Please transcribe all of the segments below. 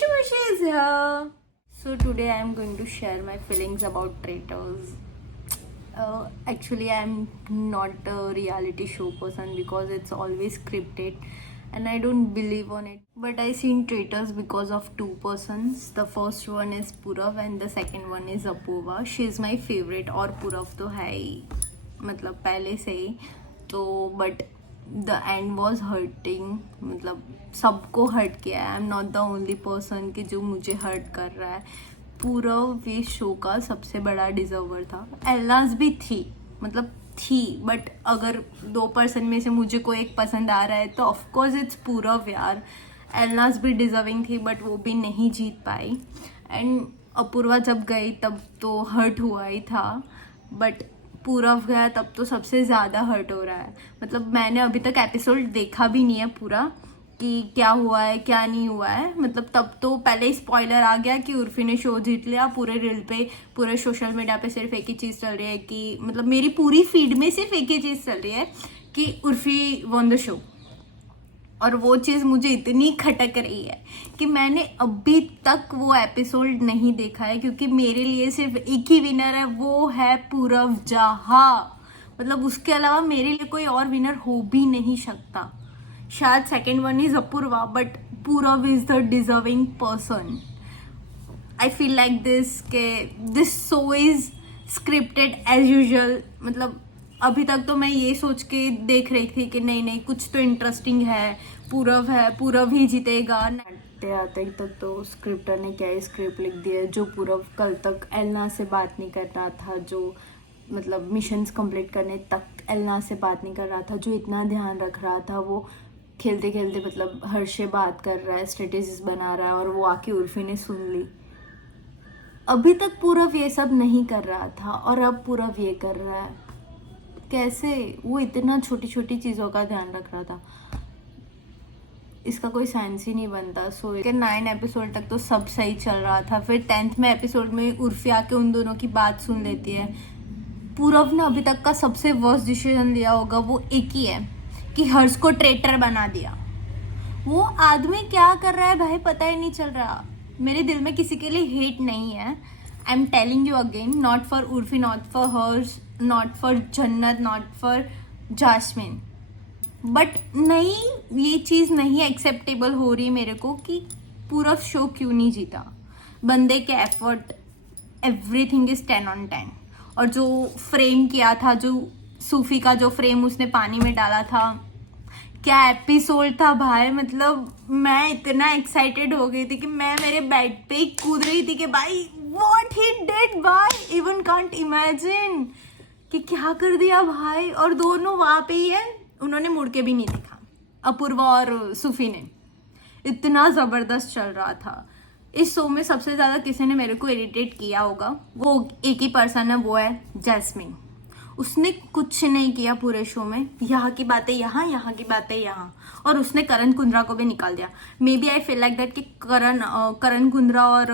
Mushi is here. So today I am going to share my feelings about traitors. Actually, I am not a reality show person because it's always scripted and I don't believe on it. But I seen traitors because of two persons. The first one is Purav and the second one is Apurva. She is my favorite और Purav तो है ही मतलब पहले से ही तो but the end was hurting मतलब सबको hurt किया है. आई am not the only person कि जो मुझे हर्ट कर रहा है. पूरव ये शो का सबसे बड़ा डिजर्वर था. एल्लास भी थी मतलब थी बट अगर दो पर्सन में से मुझे कोई एक पसंद आ रहा है तो ऑफकोर्स इट्स पूरव यार. एल्लास भी डिजर्विंग थी बट वो भी नहीं जीत पाई. एंड अपूर्वा जब गई तब तो हर्ट हुआ ही था बट पूरव गया तब तो सबसे ज़्यादा हर्ट हो रहा है. मतलब मैंने अभी तक एपिसोड देखा भी नहीं है पूरा कि क्या हुआ है क्या नहीं हुआ है. मतलब तब तो पहले ही स्पॉइलर आ गया कि उर्फी ने शो जीत लिया. पूरे रील पे पूरे सोशल मीडिया पे सिर्फ एक ही चीज़ चल रही है कि मतलब मेरी पूरी फीड में सिर्फ एक ही चीज़ चल रही है कि उर्फी वन द शो. और वो चीज़ मुझे इतनी खटक रही है कि मैंने अभी तक वो एपिसोड नहीं देखा है क्योंकि मेरे लिए सिर्फ एक ही विनर है, वो है पूरव जहा. मतलब उसके अलावा मेरे लिए कोई और विनर हो भी नहीं सकता. शायद second one is Apoorva but Purav is the deserving person. I feel like this के this show is scripted as usual. मतलब अभी तक तो मैं ये सोच के देख रही थी कि नहीं नहीं कुछ तो इंटरेस्टिंग है, पूरव ही जीतेगा. आते तक तो स्क्रिप्टर ने क्या ही स्क्रिप्ट लिख दिया. जो पूरव कल तक एलना से बात नहीं कर रहा था, जो मतलब मिशंस कंप्लीट करने तक एलना से बात नहीं कर रहा था, जो इतना ध्यान रख रहा था, वो खेलते खेलते मतलब हर से बात कर रहा है, स्ट्रेटेजीज बना रहा है और वो आके उर्फी ने सुन ली. अभी तक पूरव ये सब नहीं कर रहा था और अब पूरव ये कर रहा है. कैसे? वो इतना छोटी छोटी चीज़ों का ध्यान रख रहा था. इसका कोई साइंस ही नहीं बनता. सो के 9 एपिसोड तक तो सब सही चल रहा था. फिर 10th में एपिसोड में उर्फी आके उन दोनों की बात सुन लेती है. पूरव ने अभी तक का सबसे वर्स्ट डिसीजन लिया होगा वो एक ही है कि हर्ष को ट्रेटर बना दिया. वो आदमी क्या कर रहा है भाई पता ही नहीं चल रहा. मेरे दिल में किसी के लिए हेट नहीं है. I am telling you again, not for Urfi, not for Harsh, not for जन्नत, नॉट फॉर जास्मिन. बट नहीं, ये चीज़ नहीं एक्सेप्टेबल हो रही मेरे को कि पूरा शो क्यों नहीं जीता. बंदे के एफर्ट एवरीथिंग इज 10 on 10. और जो फ्रेम किया था, जो सूफी का जो फ्रेम उसने पानी में डाला था, क्या एपिसोड था भाई. मतलब मैं इतना एक्साइटेड हो गई थी कि मैं मेरे बेड पे ही कूद रही थी कि भाई व्हाट ही डिड भाई, इवन कांट इमेजिन कि क्या कर दिया भाई. और दोनों वहाँ पे ही है, उन्होंने मुड़ के भी नहीं देखा. अपूर्वा और सूफी ने. इतना ज़बरदस्त चल रहा था. इस शो में सबसे ज़्यादा किसी ने मेरे को इरिटेट किया होगा वो एक ही पर्सन है, वो है जैस्मिन. उसने कुछ नहीं किया पूरे शो में. यहाँ की बातें यहाँ की बातें यहाँ. और उसने करण कुंद्रा को भी निकाल दिया. Maybe I feel like that कि करण कुंद्रा और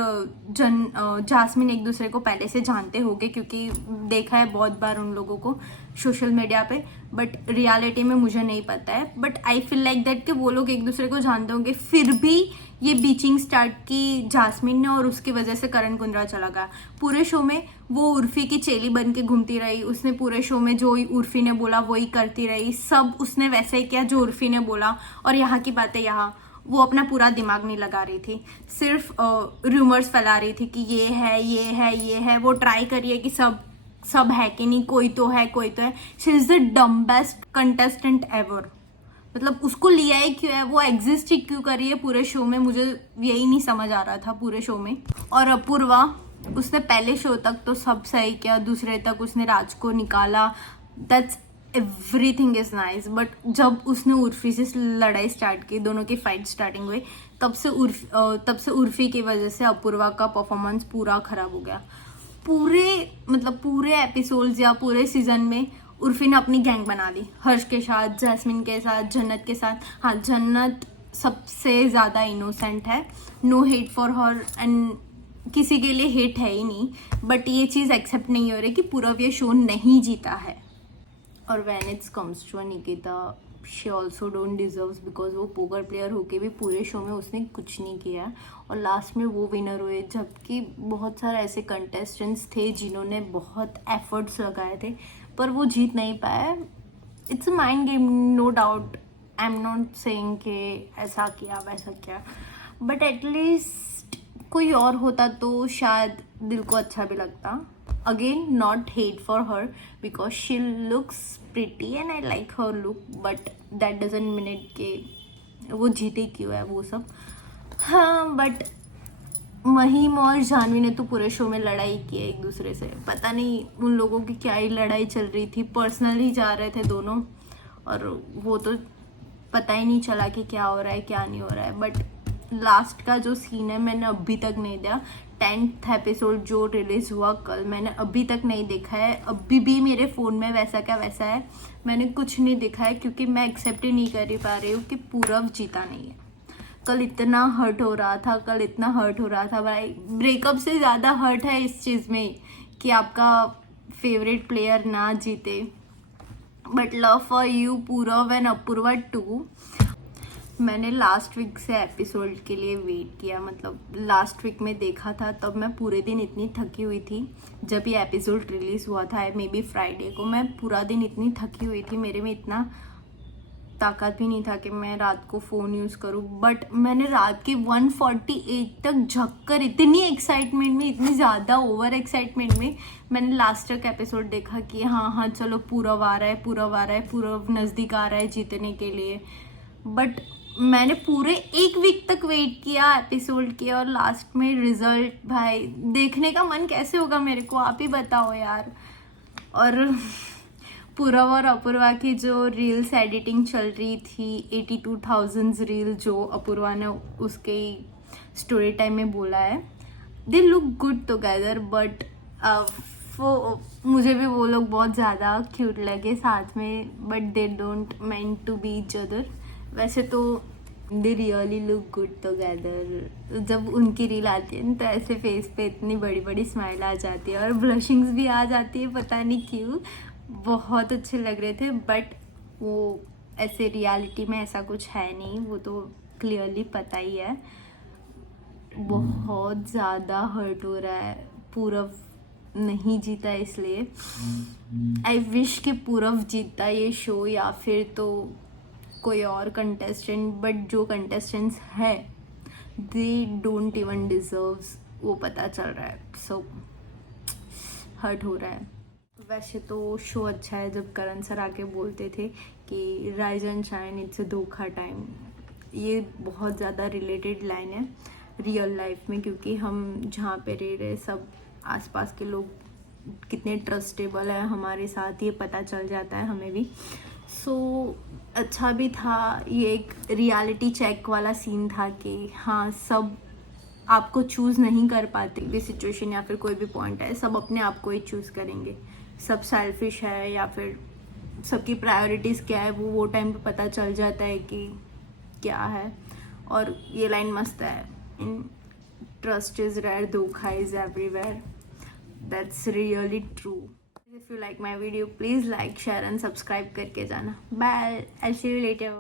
जास्मिन एक दूसरे को पहले से जानते होंगे क्योंकि देखा है बहुत बार उन लोगों को सोशल मीडिया पे. बट रियलिटी में मुझे नहीं पता है. But I feel like that कि वो लोग एक दूसरे को जानते होंगे. फिर भी ये बीचिंग स्टार्ट की जास्मिन ने और उसकी वजह से करण कुंद्रा चला गया. पूरे शो में वो उर्फी की चेली बन के घूमती रही. उसने पूरे शो में जो उर्फी ने बोला वही करती रही. सब उसने वैसे ही किया जो उर्फी ने बोला. और यहाँ की बातें यहाँ. वो अपना पूरा दिमाग नहीं लगा रही थी, सिर्फ रूमर्स फैला रही थी कि ये है ये है ये है. वो ट्राई करिए कि सब है कि नहीं, कोई तो है कोई तो है. She is the dumbest contestant ever. मतलब उसको लिया ही क्यों है, वो एग्जिस्ट ही क्यों कर रही है पूरे शो में, मुझे यही नहीं समझ आ रहा था पूरे शो में. और अपूर्वा, उसने पहले शो तक तो सब सही किया, दूसरे तक उसने राज को निकाला. That's everything is nice. But जब उसने उर्फी से लड़ाई स्टार्ट की, दोनों की फाइट स्टार्टिंग हुई, तब से उर्फी की वजह से अपूर्वा का परफॉर्मेंस पूरा खराब हो गया. पूरे एपिसोड्स या पूरे सीजन में उर्फी ने अपनी गैंग बना ली. हर्ष के साथ, जैस्मिन के साथ, जन्नत के साथ. हाँ, जन्नत सबसे ज़्यादा इनोसेंट है. No hate for her and किसी के लिए हेट है ही नहीं. बट ये चीज़ एक्सेप्ट नहीं हो रही कि पूरव ये शो नहीं जीता है. और when it's comes to Nikita, she also don't deserves, because वो पोकर प्लेयर होके भी पूरे शो में उसने कुछ नहीं किया और लास्ट में वो विनर हुए, जबकि बहुत सारे ऐसे कंटेस्टेंट्स थे जिन्होंने बहुत एफर्ट्स लगाए थे पर वो जीत नहीं पाए. It's a mind game, no doubt. I am not saying कि ऐसा किया वैसा किया, बट एटलीस्ट कोई और होता तो शायद दिल को अच्छा भी लगता. Again, not hate for her because she looks pretty and I like her look, but that doesn't mean it कि वो जीती क्यों है वो सब. हाँ, बट महिम और जानवी ने तो पूरे शो में लड़ाई की है एक दूसरे से. पता नहीं उन लोगों की क्या ही लड़ाई चल रही थी, पर्सनली जा रहे थे दोनों और वो तो पता ही नहीं चला कि क्या हो रहा है क्या नहीं हो रहा है. बट लास्ट का जो सीन है मैंने अभी तक नहीं दिया. 10th एपिसोड जो रिलीज हुआ कल, मैंने अभी तक नहीं देखा है. अभी भी मेरे फ़ोन में वैसा क्या वैसा है, मैंने कुछ नहीं देखा है क्योंकि मैं एक्सेप्ट ही नहीं कर पा रही हूँ कि पूरव जीता नहीं है. कल इतना हर्ट हो रहा था भाई. ब्रेकअप से ज़्यादा हर्ट है इस चीज़ में कि आपका फेवरेट प्लेयर ना जीते. But love for you Purav and Apurva too. मैंने लास्ट वीक से एपिसोड के लिए वेट किया, मतलब लास्ट वीक में देखा था तब मैं पूरे दिन इतनी थकी हुई थी. जब ये एपिसोड रिलीज़ हुआ था मे बी फ्राइडे को, मैं पूरा दिन इतनी थकी हुई थी, मेरे में इतना ताकत भी नहीं था कि मैं रात को फ़ोन यूज़ करूं. बट मैंने रात के 1:48 तक झककर इतनी एक्साइटमेंट में, इतनी ज़्यादा ओवर एक्साइटमेंट में मैंने लास्ट तक एपिसोड देखा कि हाँ चलो पूरव आ रहा है, पूरव नज़दीक आ रहा है जीतने के लिए. बट मैंने पूरे एक वीक तक वेट किया एपिसोड के और लास्ट में रिजल्ट भाई देखने का मन कैसे होगा मेरे को, आप ही बताओ यार. और पूरव और अपूर्वा की जो रील्स एडिटिंग चल रही थी, 82,000 रील जो अपूर्वा ने उसके स्टोरी टाइम में बोला है, they look good together. But वो मुझे भी वो लोग बहुत ज़्यादा क्यूट लगे साथ में, but they don't meant to be each other. वैसे तो they really look good together. जब उनकी रील आती है तो ऐसे फेस पे इतनी बड़ी बड़ी स्माइल आ जाती है और ब्लशिंग्स भी आ जाती है, पता नहीं क्यों. बहुत अच्छे लग रहे थे. बट वो ऐसे रियलिटी में ऐसा कुछ है नहीं, वो तो क्लियरली पता ही है. बहुत ज़्यादा हर्ट हो रहा है. पूरव नहीं जीता इसलिए आई विश कि पूरव जीतता ये शो या फिर तो कोई और कंटेस्टेंट. बट जो कंटेस्टेंट्स है दे डोंट इवन डिजर्व्स, वो पता चल रहा है. सो हर्ट हो रहा है. वैसे तो शो अच्छा है. जब करण सर आके बोलते थे कि rise and shine it's a धोखा टाइम, ये बहुत ज़्यादा रिलेटेड लाइन है रियल लाइफ में, क्योंकि हम जहाँ पे रह रहे सब आसपास के लोग कितने ट्रस्टेबल है हमारे साथ, ये पता चल जाता है हमें भी. सो अच्छा भी था. ये एक रियलिटी चेक वाला सीन था कि हाँ सब आपको चूज़ नहीं कर पाते. भी सिचुएशन या फिर कोई भी पॉइंट है, सब अपने आप को ही चूज़ करेंगे. सब सेल्फिश है या फिर सबकी प्रायोरिटीज़ क्या है वो टाइम पे पता चल जाता है कि क्या है. और ये लाइन मस्त है, इन ट्रस्ट इज़ रेयर, धोखा is everywhere. That's really true. If you like my video, please like, share and subscribe करके जाना. Bye. I'll see you later.